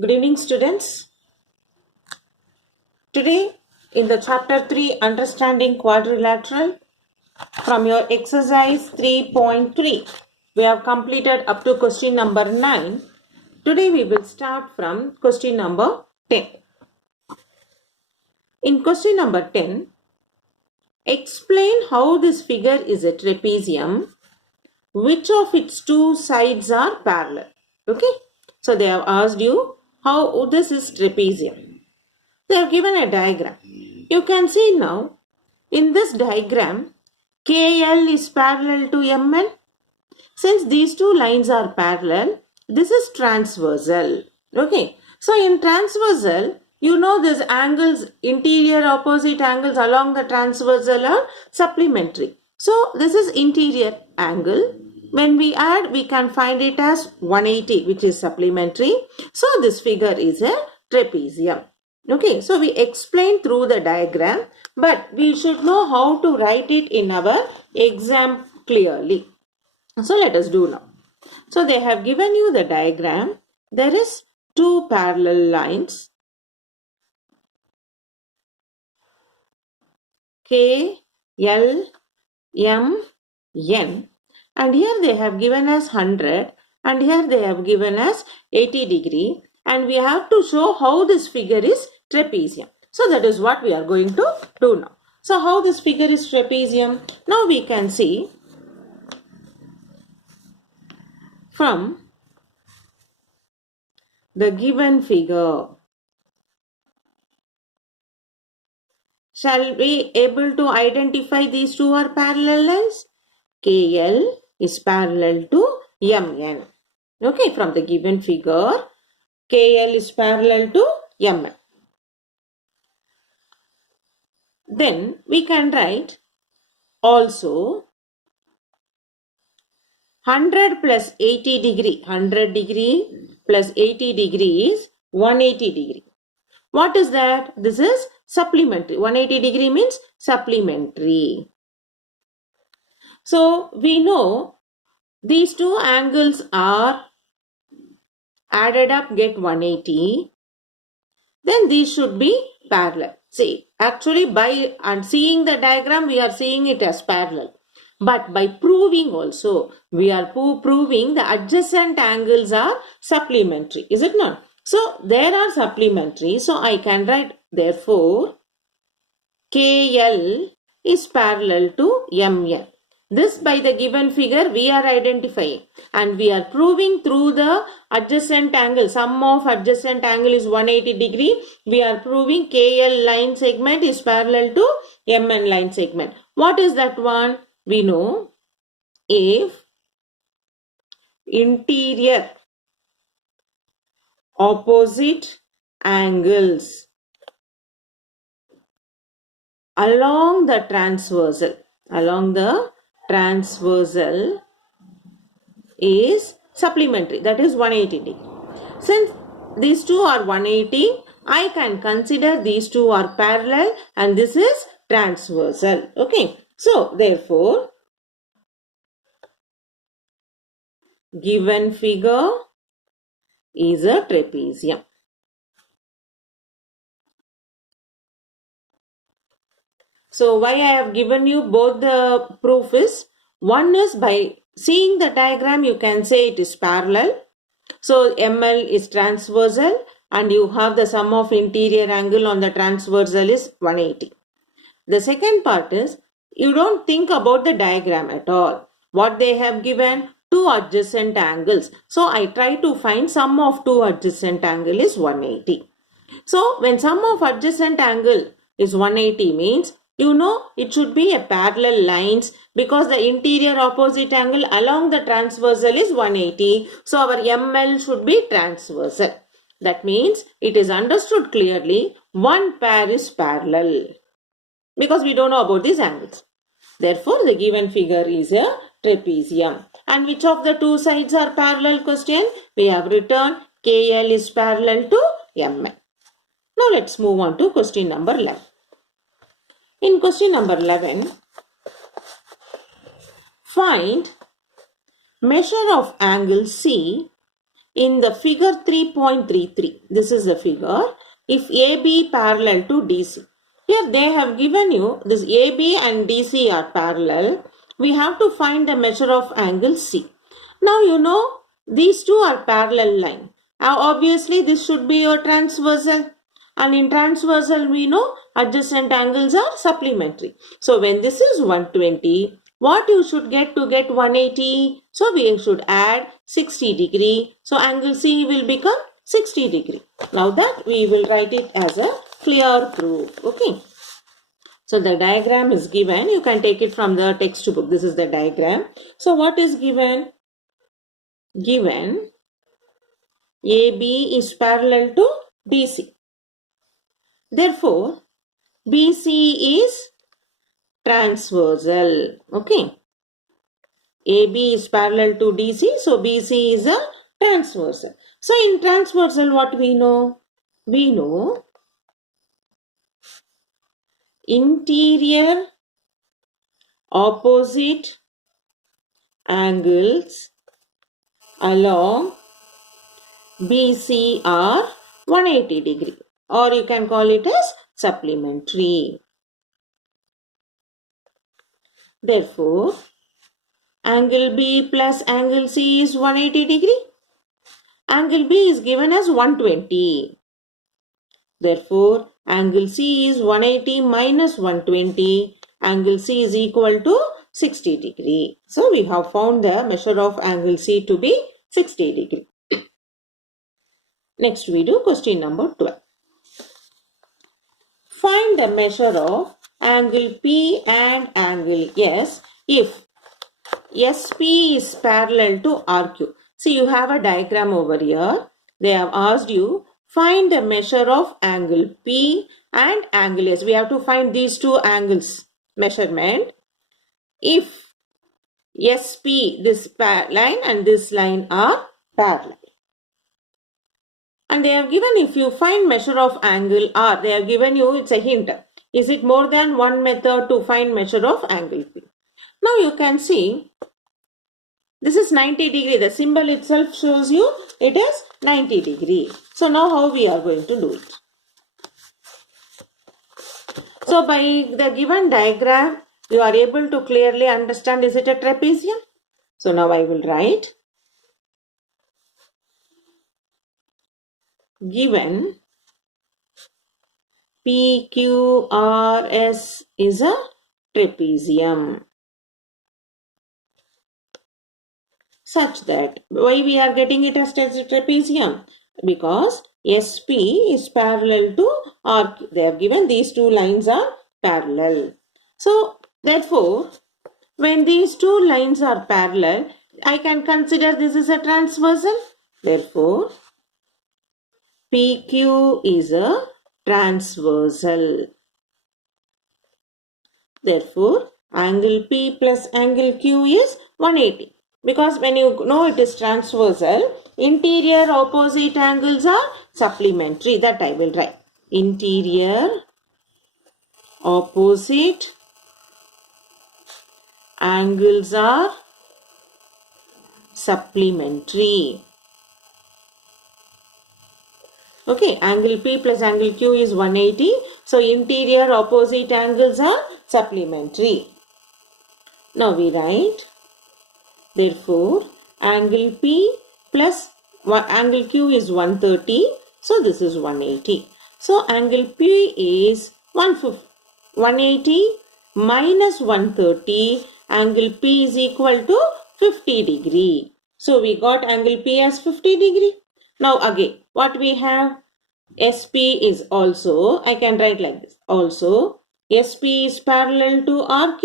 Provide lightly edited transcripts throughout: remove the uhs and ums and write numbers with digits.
Good evening, students. Today, in the chapter 3, Understanding Quadrilateral, from your exercise 3.3, we have completed up to question number 9. Today, we will start from question number 10. In question number 10, explain how this figure is a trapezium. Which of its two sides are parallel? Okay. So, they have asked you how this is trapezium. They have given a diagram. You can see now in this diagram KL is parallel to ML. Since these two lines are parallel, this is transversal. Okay. So in transversal, you know these angles, interior opposite angles along the transversal are supplementary. So this is interior angle. When we add, we can find it as 180, which is supplementary. So this figure is a trapezium. Okay, so we explained through the diagram, but we should know how to write it in our exam clearly. So let us do now. So they have given you the diagram. There is two parallel lines, K, L, M, N, and here they have given us 100 and here they have given us 80 degree, and we have to show how this figure is trapezium. So that is what we are going to do now. So how this figure is trapezium? Now we can see from the given figure. Shall we able to identify these two are parallel lines? KL is parallel to MN. Okay, from the given figure, KL is parallel to MN. Then we can write also 100 plus 80 degree. 100 degree plus 80 degree is 180 degree. What is that? This is supplementary. 180 degree means supplementary. So we know these two angles are added up, get 180. Then these should be parallel. See, actually by seeing the diagram, we are seeing it as parallel. But by proving also, we are proving the adjacent angles are supplementary. Is it not? So, there are supplementary. So, I can write, therefore, KL is parallel to MN. This by the given figure we are identifying, and we are proving through the adjacent angle. Sum of adjacent angle is 180 degree. We are proving KL line segment is parallel to MN line segment. What is that one? We know if interior opposite angles along the transversal is supplementary, that is 180 degree. Since these two are 180, I can consider these two are parallel and this is transversal. Okay. So, therefore, given figure is a trapezium. So, why I have given you both the proof is, one is by seeing the diagram you can say it is parallel. So, ML is transversal and you have the sum of interior angle on the transversal is 180. The second part is, you don't think about the diagram at all. What they have given, two adjacent angles. So, I try to find sum of two adjacent angle is 180. So, when sum of adjacent angle is 180 means, you know it should be a parallel lines because the interior opposite angle along the transversal is 180. So, our ML should be transversal. That means it is understood clearly one pair is parallel because we don't know about these angles. Therefore, the given figure is a trapezium. And which of the two sides are parallel question? We have written KL is parallel to ML. Now, let's move on to question number 11. In question number 11, find measure of angle C in the figure 3.33, this is the figure, if AB parallel to DC. Here they have given you this AB and DC are parallel. We have to find the measure of angle C. Now you know these two are parallel line. Now obviously this should be your transversal. And in transversal we know adjacent angles are supplementary. So when this is 120, what you should get to get 180? So we should add 60 degree. So angle C will become 60 degree. Now that we will write it as a clear proof. Okay. So the diagram is given. You can take it from the textbook. This is the diagram. So what is given? Given AB is parallel to DC. Therefore, BC is transversal. Okay. AB is parallel to DC. So BC is a transversal. So in transversal what we know? We know interior opposite angles along BC are 180 degree, or you can call it as supplementary. Therefore, angle B plus angle C is 180 degree. Angle B is given as 120. Therefore, angle C is 180 minus 120. Angle C is equal to 60 degree. So, we have found the measure of angle C to be 60 degree. Next we do question number 12. Find the measure of angle P and angle S if SP is parallel to RQ. See, you have a diagram over here. They have asked you find the measure of angle P and angle S. We have to find these two angles measurement. If SP, this line and this line are parallel. And they have given, if you find measure of angle R, they have given you, it's a hint. Is it more than one method to find measure of angle P? Now you can see, this is 90 degree. The symbol itself shows you it is 90 degree. So now how we are going to do it? So by the given diagram, you are able to clearly understand, is it a trapezium? So now I will write. Given PQRS is a trapezium, such that, why we are getting it as a trapezium? Because SP is parallel to RQ. They have given these two lines are parallel. So therefore, when these two lines are parallel, I can consider this is a transversal. Therefore, PQ is a transversal. Therefore, angle P plus angle Q is 180. Because when you know it is transversal, interior opposite angles are supplementary. That I will write. Interior opposite angles are supplementary. Okay, angle P plus angle Q is 180. So, interior opposite angles are supplementary. Now, we write, therefore, angle P plus angle Q is 130. So, this is 180. So, angle P is 180 minus 130. Angle P is equal to 50 degree. So, we got angle P as 50 degree. Now again, what we have? SP is also, I can write like this. Also, SP is parallel to RQ.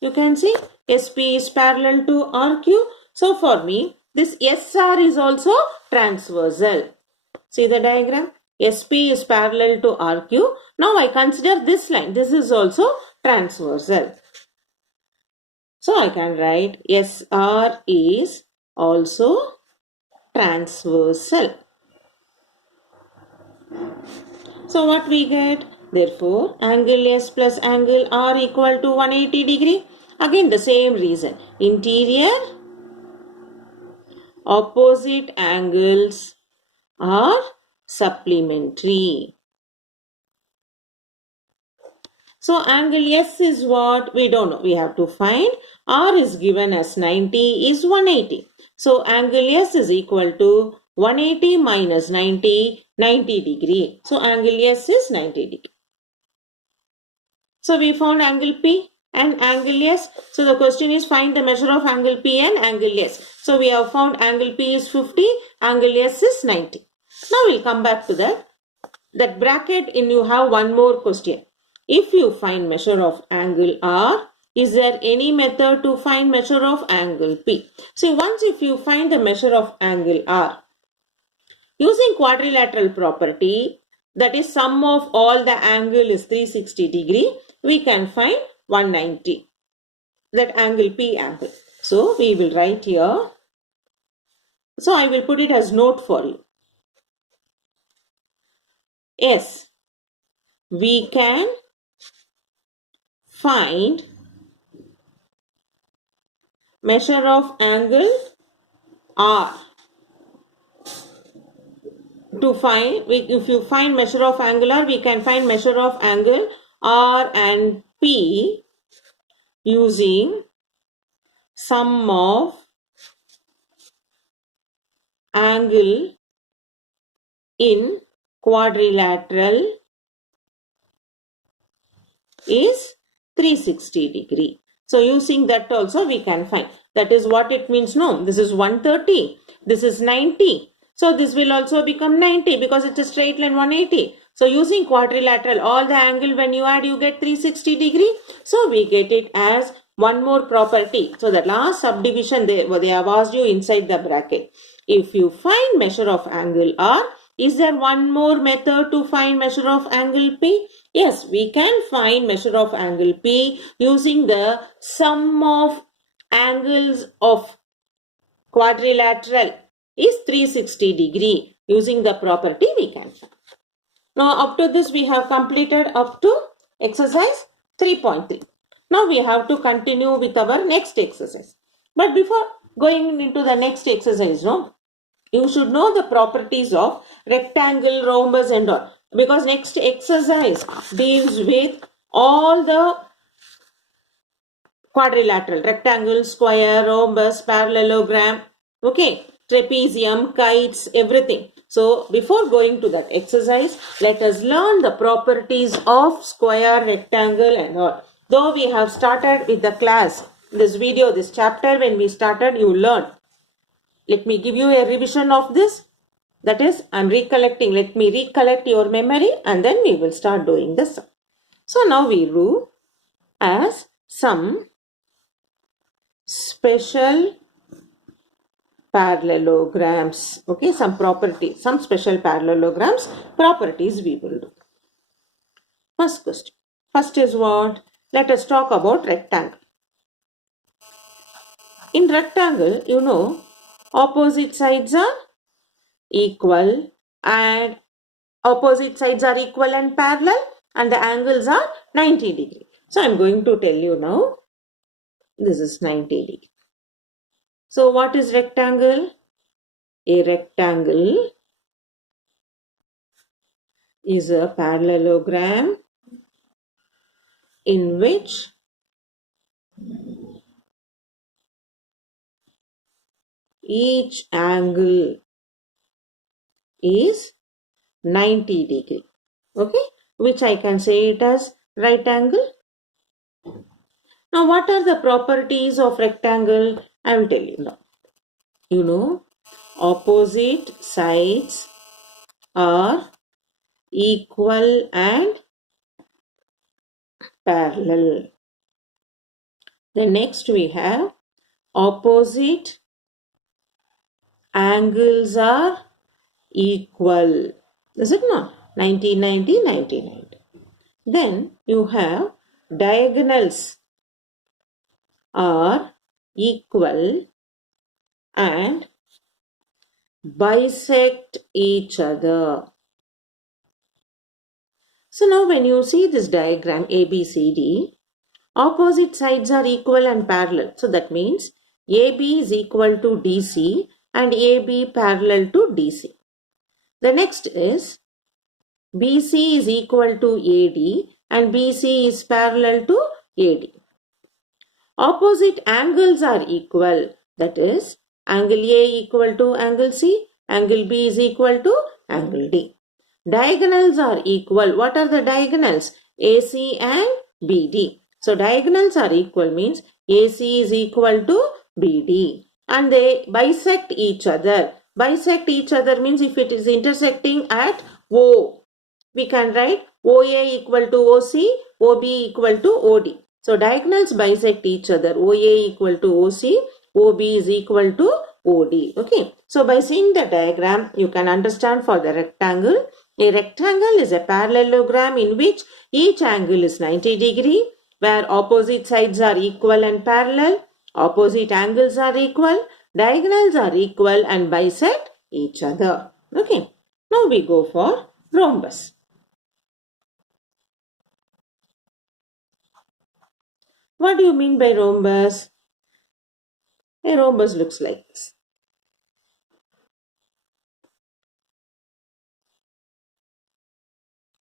You can see SP is parallel to RQ. So for me, this SR is also transversal. See the diagram? SP is parallel to RQ. Now I consider this line. This is also transversal. So I can write SR is also transversal. So what we get? Therefore, angle S plus angle R equal to 180 degree. Again the same reason. Interior opposite angles are supplementary. So angle S is what? We don't know. We have to find. R is given as 90 is 180. So angle S is equal to 180 minus 90, 90 degree. So angle S is 90 degree. So we found angle P and angle S. So the question is find the measure of angle P and angle S. So we have found angle P is 50, angle S is 90. Now we'll come back to that. That bracket in you have one more question. If you find measure of angle R, is there any method to find measure of angle P? See, once if you find the measure of angle R, using quadrilateral property, that is sum of all the angle is 360 degree, we can find 190. That angle P angle. So we will write here. So I will put it as note for you. Yes, we can find measure of angle R. To find, if you find measure of angle R, we can find measure of angle R and P using sum of angle in quadrilateral is 360 degree. So using that also we can find. That is what it means. No, this is 130. This is 90. So this will also become 90 because it's a straight line 180. So using quadrilateral, all the angle when you add, you get 360 degree. So we get it as one more property. So the last subdivision they have asked you inside the bracket. If you find measure of angle R, is there one more method to find measure of angle P? Yes, we can find measure of angle P using the sum of angles of quadrilateral is 360 degree. Using the property we can find. Now up to this we have completed up to exercise 3.3. Now we have to continue with our next exercise. But before going into the next exercise, no, you should know the properties of rectangle, rhombus and all. Because next exercise deals with all the quadrilateral, rectangle, square, rhombus, parallelogram, okay, trapezium, kites, everything. So before going to that exercise, let us learn the properties of square, rectangle and all. Though we have started with the class, this video, this chapter, when we started, you learned. Let me give you a revision of this. That is, I am recollecting. Let me recollect your memory and then we will start doing this. So now we do as some special parallelograms. Okay, some properties, some special parallelograms, properties we will do. First question. First is what? Let us talk about rectangle. In rectangle, you know, opposite sides are equal and parallel and the angles are 90 degree. So I am going to tell you now. This is 90 degree. So what is rectangle? A rectangle is a parallelogram in which each angle is 90 degree. Okay, which I can say it as right angle. Now what are the properties of rectangle? I will tell you now. You know, opposite sides are equal and parallel. Then next we have opposite angles are equal. Is it not? 90, 90, 90, 90. Then you have diagonals are equal and bisect each other. So now when you see this diagram ABCD, opposite sides are equal and parallel. So that means AB is equal to DC and AB parallel to DC. The next is BC is equal to AD and BC is parallel to AD. Opposite angles are equal, that is, angle A equal to angle C, angle B is equal to angle D. Diagonals are equal. What are the diagonals? AC and BD. So diagonals are equal means AC is equal to BD and they bisect each other. Bisect each other means if it is intersecting at O, we can write OA equal to OC, OB equal to OD. So diagonals bisect each other. OA equal to OC, OB is equal to OD. Okay. So by seeing the diagram, you can understand for the rectangle. A rectangle is a parallelogram in which each angle is 90 degree, where opposite sides are equal and parallel, opposite angles are equal, diagonals are equal and bisect each other. Okay. Now we go for rhombus. What do you mean by rhombus? A rhombus looks like this.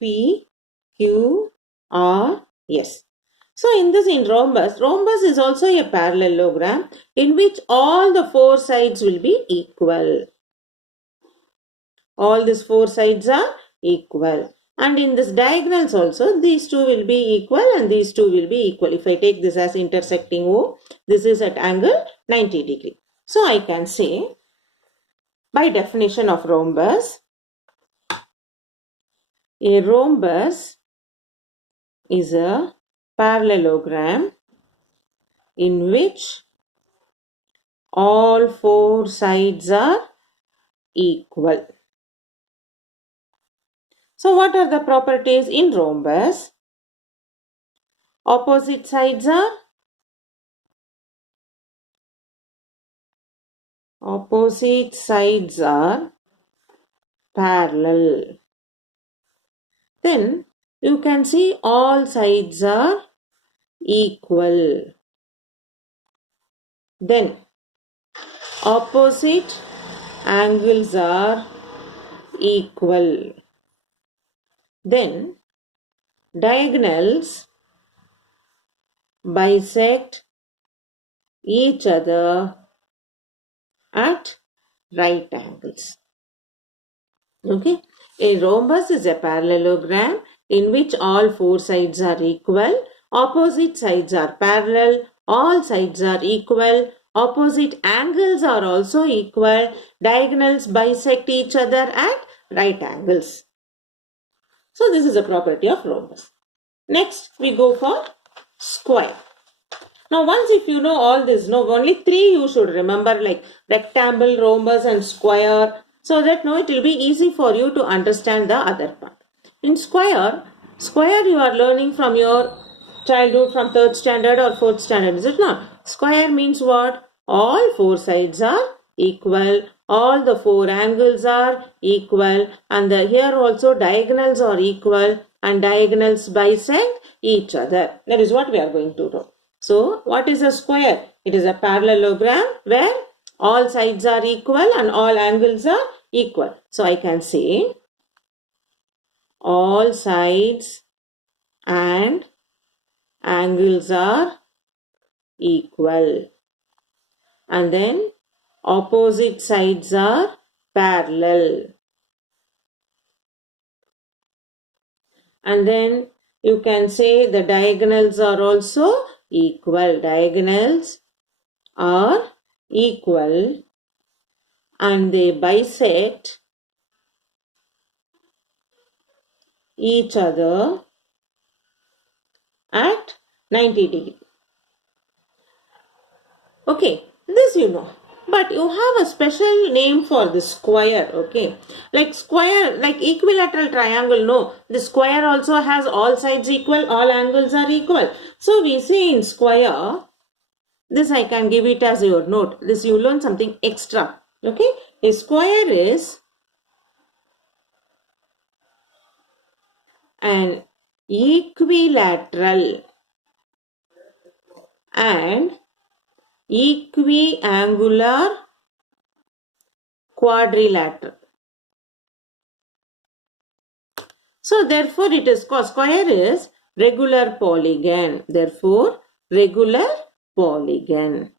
P, Q, R, S. So in rhombus is also a parallelogram in which all the four sides will be equal. All these four sides are equal. And in this diagonals also, these two will be equal and these two will be equal. If I take this as intersecting O, this is at angle 90 degree. So I can say, by definition of rhombus, a rhombus is a parallelogram in which all four sides are equal. So what are the properties in rhombus? Opposite sides are parallel. Then you can see all sides are equal. Then opposite angles are equal. Then diagonals bisect each other at right angles. Okay. A rhombus is a parallelogram in which all four sides are equal, opposite sides are parallel, all sides are equal, opposite angles are also equal, diagonals bisect each other at right angles. So this is a property of rhombus. Next we go for square. Now once if you know all this, only three you should remember, like rectangle, rhombus and square, so that it will be easy for you to understand the other part. In square you are learning from your childhood, from 3rd standard or 4th standard, is it not? Square means what? All four sides are equal, all the four angles are equal, and here also diagonals are equal and diagonals bisect each other. That is what we are going to do. So what is a square? It is a parallelogram where all sides are equal and all angles are equal. So I can say all sides and angles are equal. And then opposite sides are parallel. And then you can say the diagonals are also equal. Diagonals are equal and they bisect each other at 90 degree. Okay, this you know. But you have a special name for the square, okay? Like square, like equilateral triangle, no. The square also has all sides equal, all angles are equal. So we say in square, this I can give it as your note. This you learn something extra, okay? A square is an equilateral and equiangular quadrilateral. So therefore it is called, square is regular polygon. Therefore regular polygon.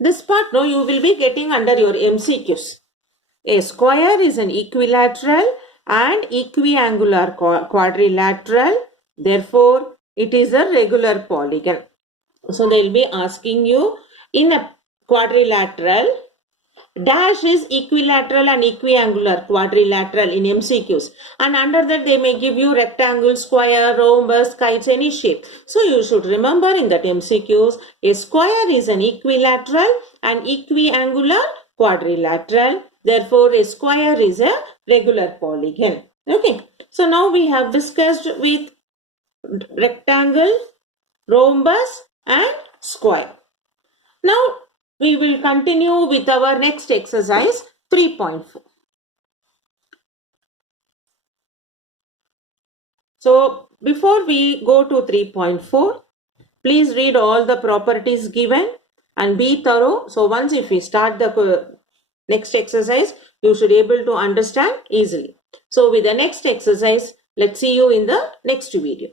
This part now you will be getting under your MCQs. A square is an equilateral and equiangular quadrilateral. Therefore it is a regular polygon. So they will be asking you, in a quadrilateral, dash is equilateral and equiangular quadrilateral in MCQs, and under that they may give you rectangle, square, rhombus, kites, any shape. So you should remember in that MCQs, a square is an equilateral and equiangular quadrilateral. Therefore a square is a regular polygon. Okay, so now we have discussed with rectangle, rhombus and square. Now we will continue with our next exercise 3.4. So before we go to 3.4, please read all the properties given and be thorough. So once if we start the next exercise, you should be able to understand easily. So with the next exercise, let's see you in the next video.